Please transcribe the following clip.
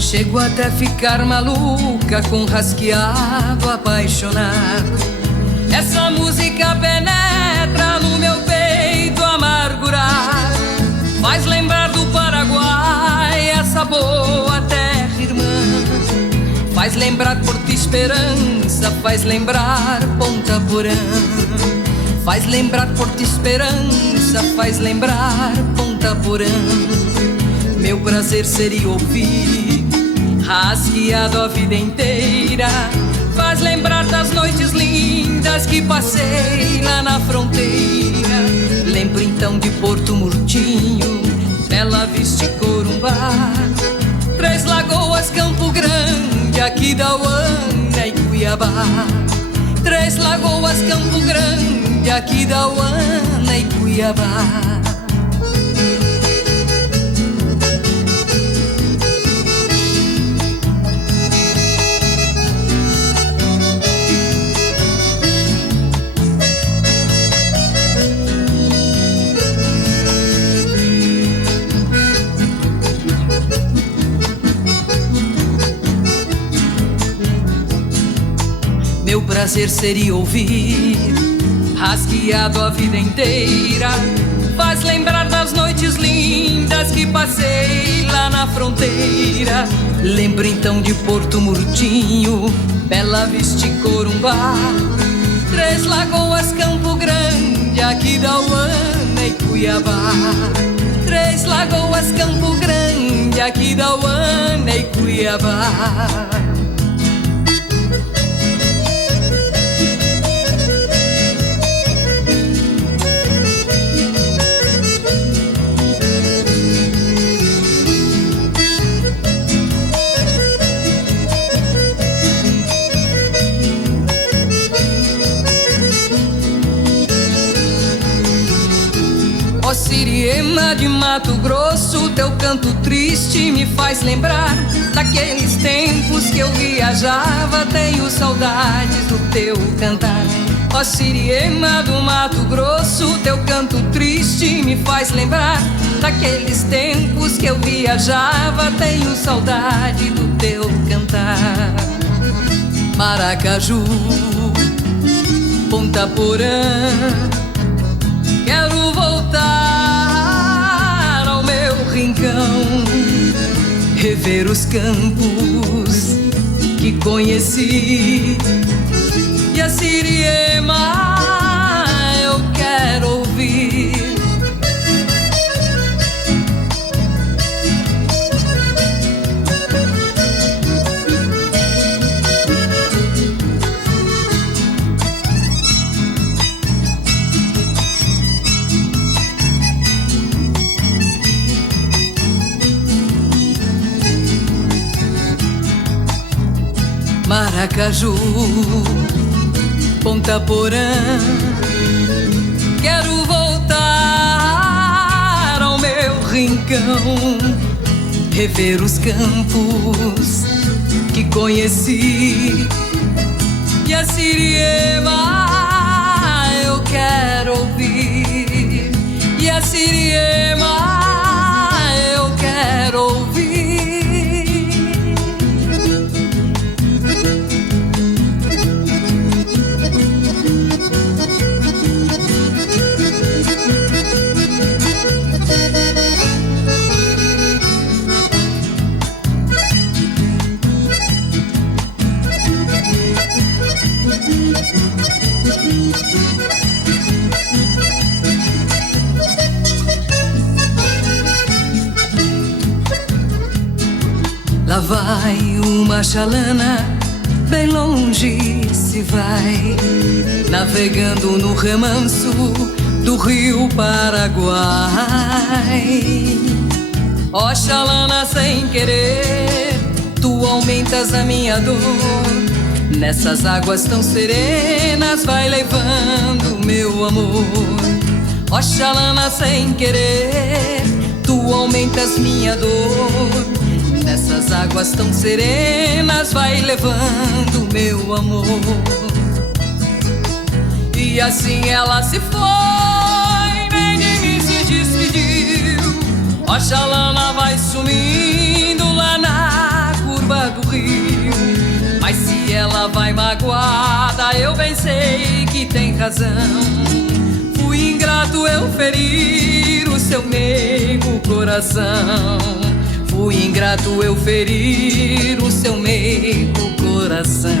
Chego até ficar maluca com rasqueado apaixonado. Essa música penetra no meu peito amargurado, faz lembrar do Paraguai, essa boa terra irmã. Faz lembrar Porto Esperança, faz lembrar Ponta Porã. Faz lembrar Porto Esperança, faz lembrar Ponta Porã. Meu prazer seria ouvir rasgueado a vida inteira. Faz lembrar das noites lindas que passei lá na fronteira. Lembro então de Porto Murtinho, Bela Vista e Corumbá, Três Lagoas, Campo Grande, Aquidauana e Cuiabá. Três Lagoas, Campo Grande, Aquidauana e Cuiabá. Meu prazer seria ouvir rasgueado a vida inteira. Faz lembrar das noites lindas que passei lá na fronteira. Lembro então de Porto Murtinho, Bela Vista e Corumbá, Três Lagoas, Campo Grande, Aquidauana e Cuiabá. Três Lagoas, Campo Grande, Aquidauana e Cuiabá. Ó Siriema de Mato Grosso, teu canto triste me faz lembrar daqueles tempos que eu viajava. Tenho saudades do teu cantar. Ó Siriema do Mato Grosso, teu canto triste me faz lembrar daqueles tempos que eu viajava. Tenho saudade do teu cantar. Maracaju, Ponta Porã, quero voltar ao meu rincão, rever os campos que conheci. E a Siriema eu quero ouvir. Maracaju, Ponta Porã, quero voltar ao meu rincão, rever os campos que conheci. E a Siriema eu quero ouvir. E a Siriema eu quero ouvir. Lá vai uma chalana, bem longe se vai, navegando no remanso do rio Paraguai. Ó chalana, sem querer, tu aumentas a minha dor. Nessas águas tão serenas vai levando meu meu amor. Oxalana, sem querer, tu aumentas minha dor. Nessas águas tão serenas vai levando meu amor. E assim ela se foi, nem de mim se despediu. Oxalana vai sumindo lá na curva do rio. Mas se ela vai magoada, eu bem sei que tem razão. Fui ingrato eu ferir o seu meigo coração. Fui ingrato eu ferir o seu meigo coração.